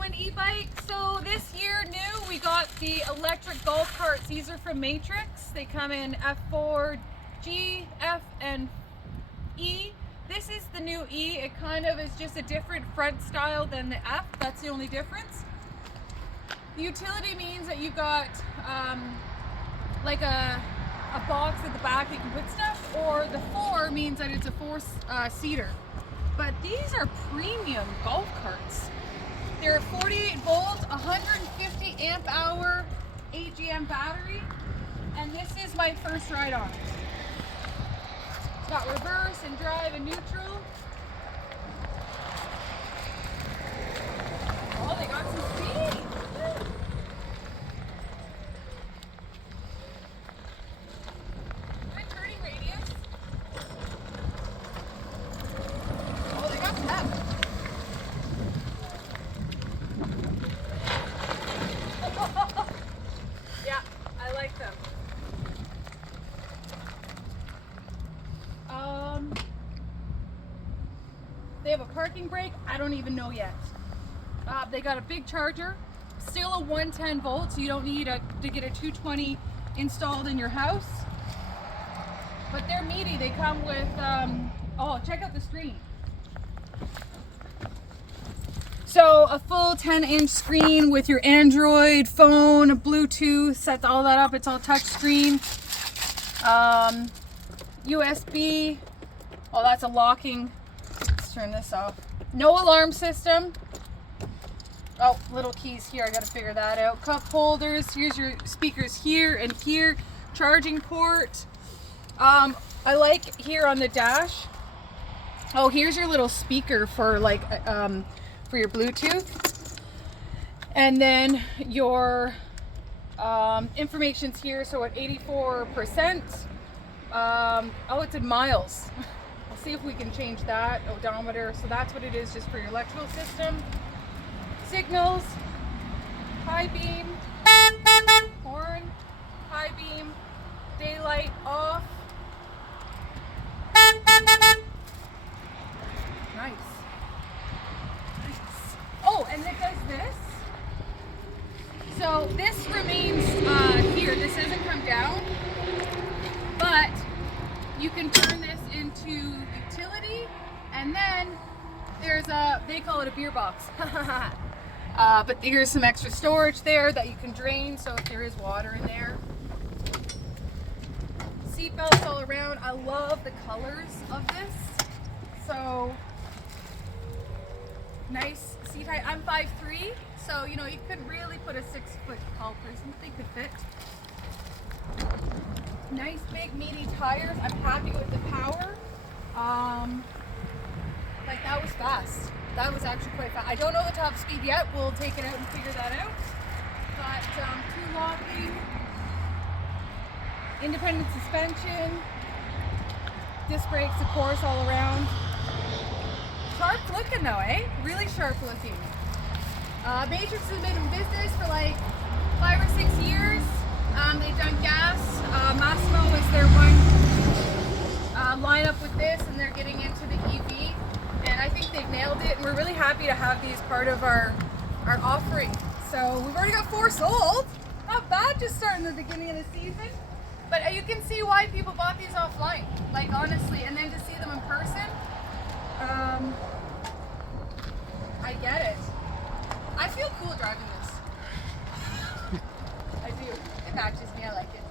RideTheWindEbikes. So this year new, we got the electric golf carts. These are from Matrix. They come in F4, G, F, and E. This is the new E. It kind of is just a different front style than the F. That's the only difference. The utility means that you've got like a box at the back you can put stuff, or the 4 means that it's a 4-seater. But these are premium golf carts. They're 48 volt, 150 amp hour AGM battery, and this is my first ride on it. It's got reverse and drive and neutral. Oh, they got some speed. Good turning radius. Oh, they got pep. Yeah, I like them. They have a parking brake. I don't even know yet. They got a big charger, still a 110 volt, so you don't need to get a 220 installed in your house. But they're meaty. They come with, oh, check out the screen. So a full 10-inch screen with your Android phone, Bluetooth, set all that up. It's all touch screen. USB. Oh, that's a locking. Let's turn this off. No alarm system. Oh, little keys here. I got to figure that out. Cup holders. Here's your speakers here and here. Charging port. I like here on the dash. Oh, here's your little speaker for like for your Bluetooth, and then your information's here. So at 84%. Oh, it's in miles. We'll see if we can change that. Odometer. So that's what it is, just for your electrical system. Signals, high beam, horn, high beam, daylight off. Nice. Oh, and it does this. So this remains here. This doesn't come down, but you can turn this into utility, and then there's they call it a beer box. But here's some extra storage there that you can drain, so if there is water in there. Seat belts all around. I love the colors of this. So nice seat height. I'm 5'3", so you know you could really put a 6-foot tall person. They could fit. Nice big meaty tires. I'm happy with the power. Like that was fast. That was actually quite fast. I don't know the top speed yet. We'll take it out and figure that out. But 2 locking, independent suspension, disc brakes, of course, all around. Sharp looking though, eh? Really sharp looking. Matrix has been in business for like 5 or 6 years. They've done gas. Massimo is their one lineup with this, and they're getting into the EV. And I think they've nailed it, and we're really happy to have these part of our offering. So we've already got 4 sold. Not bad, just starting the beginning of the season. But you can see why people bought these offline, like honestly, and then to see them in person, I get it. I feel cool driving this. I do. It matches me, I like it.